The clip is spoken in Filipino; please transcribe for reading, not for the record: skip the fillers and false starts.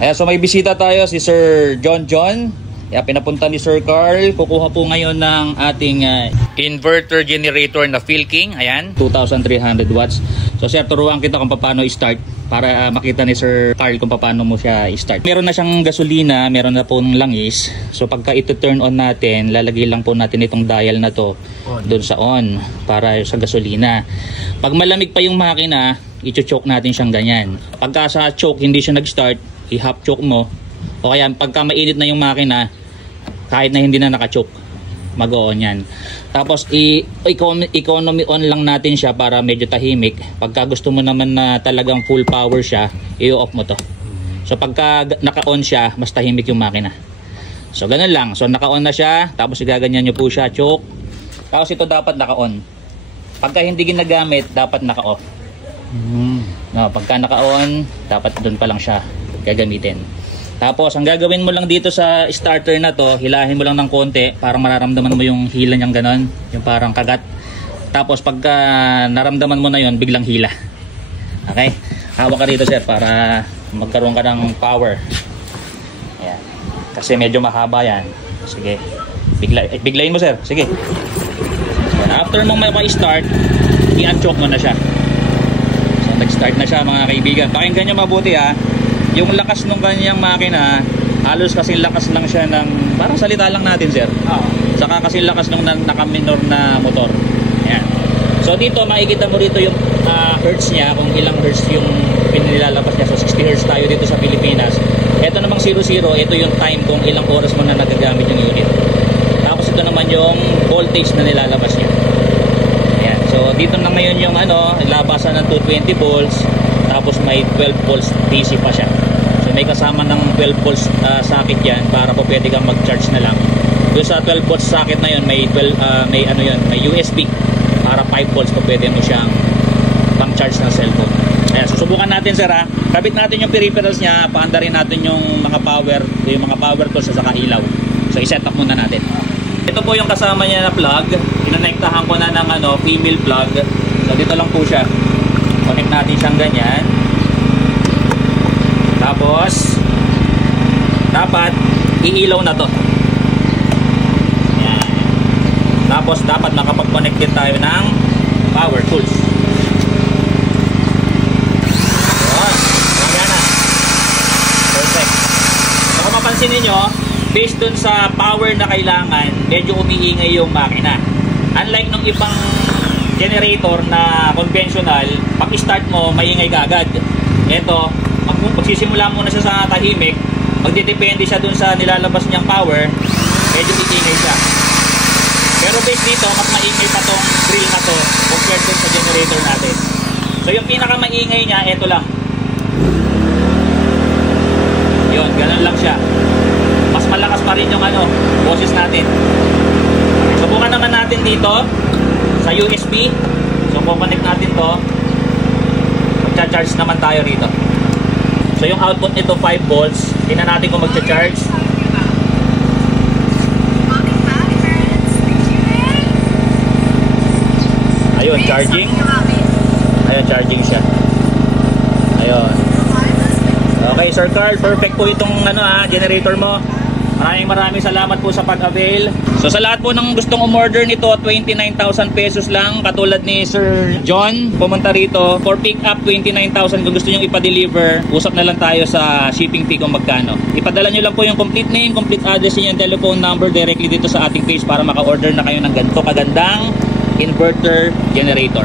Ayan, so may bisita tayo, si Sir John. Ayan, pinapunta ni Sir Carl. Kukuha po ngayon ng ating inverter generator na Philking. Ayan, 2,300 watts. So sir, turuan kita kung paano i-start para makita ni Sir Carl kung paano mo siya i-start. Meron na siyang gasolina, meron na po ng langis. So pagka ito turn on natin, lalagay lang po natin itong dial na to doon sa on para sa gasolina. Pag malamig pa yung makina, i-choke natin siyang ganyan. Pagka sa choke hindi siya nag-start, i-half choke mo, o kaya pagka mainit na yung makina, kahit na hindi na naka-choke, mag-on yan. Tapos economy on lang natin siya para medyo tahimik. Pagka gusto mo naman na talagang full power siya, i-off mo to. So pagka naka-on siya, mas tahimik yung makina. So ganun lang. So naka-on na siya, tapos igaganyan nyo po siya, choke. Tapos ito dapat naka-on. Pagka hindi ginagamit, dapat naka-off. No, pagka naka-on, dapat doon pa lang siya gagamitin. Tapos ang gagawin mo lang dito sa starter na to, hilahin mo lang ng konti para mararamdaman mo yung hila niyang ganon, yung parang kagat. Tapos pagka naramdaman mo na yon, biglang hila. Okay, hawak ka dito sir para magkaroon ka ng power. Ayan, kasi medyo mahaba yan. Sige, biglayin mo sir. Sige, so, after mong maka-start, i-unchoke mo na siya. So nag-start na siya mga kaibigan. Pakinggan nyo mabuti ha. Yung lakas ng kanyang makina, halos kasi lakas lang siya ng, parang salita lang natin sir. Saka kasi lakas ng naka-minor na motor. Ayan. So dito makikita mo dito yung hertz niya, kung ilang hertz yung pinilalabas niya. So 60 hertz tayo dito sa Pilipinas. Ito namang 00, ito yung time kung ilang oras mo na nagagamit yung unit. Tapos ito naman yung voltage na nilalabas niya. Ayan. So dito na ngayon yung labasan ng 220 volts. Tapos may 12 volts DC pa siya. So may kasama ng 12 volts socket yan para po pwede kang mag-charge na lang. Doon sa 12 volts socket na yun, may may USB para 5 volts po pwede mo siyang pang-charge ng cellphone. Ayan, susubukan natin sir ha. Kabit natin yung peripherals niya, paanda rin natin yung mga power tools sa saka ilaw. So i-set up muna natin. Ito po yung kasama niya na plug. Kinonektahan ko na ng female plug. So dito lang po siya. Connect natin siyang ganyan. Tapos dapat iilaw na to. Yan. Tapos dapat makapag-connect din tayo ng power tools. Yun. Yan na. Perfect. So kung mapansin niyo, based dun sa power na kailangan, medyo umiingay yung makina. Unlike nung ibang generator na conventional, pag start mo, maingay ka agad. Ito, magsisimula muna siya sa tahimik, magdidepende siya dun sa nilalabas niyang power, medyo iingay siya. Pero based dito, mas maingay pa tong drill na to compared dun sa generator natin. So yung pinaka maingay niya, ito lang. Yun, ganun lang siya. Mas malakas pa rin yung boses natin. Subukan naman natin dito sa USB. So connect natin to, magcha-charge naman tayo rito. So yung output nito 5 volts. Tingnan natin kung magcha-charge. Ayun, charging. Ayun, charging siya. Ayun. Okay Sir Carl, perfect po itong generator mo. Maraming salamat po sa pag-avail. So sa lahat po ng gustong umorder nito, 29,000 pesos lang. Katulad ni Sir John, pumunta rito. For pick up, 29,000. Kung gusto nyo ipa-deliver, usap na lang tayo sa shipping fee kung magkano. Ipadala nyo lang po yung complete name, complete address nyo, yung telephone number directly dito sa ating page para maka-order na kayo ng ganito kagandang inverter generator.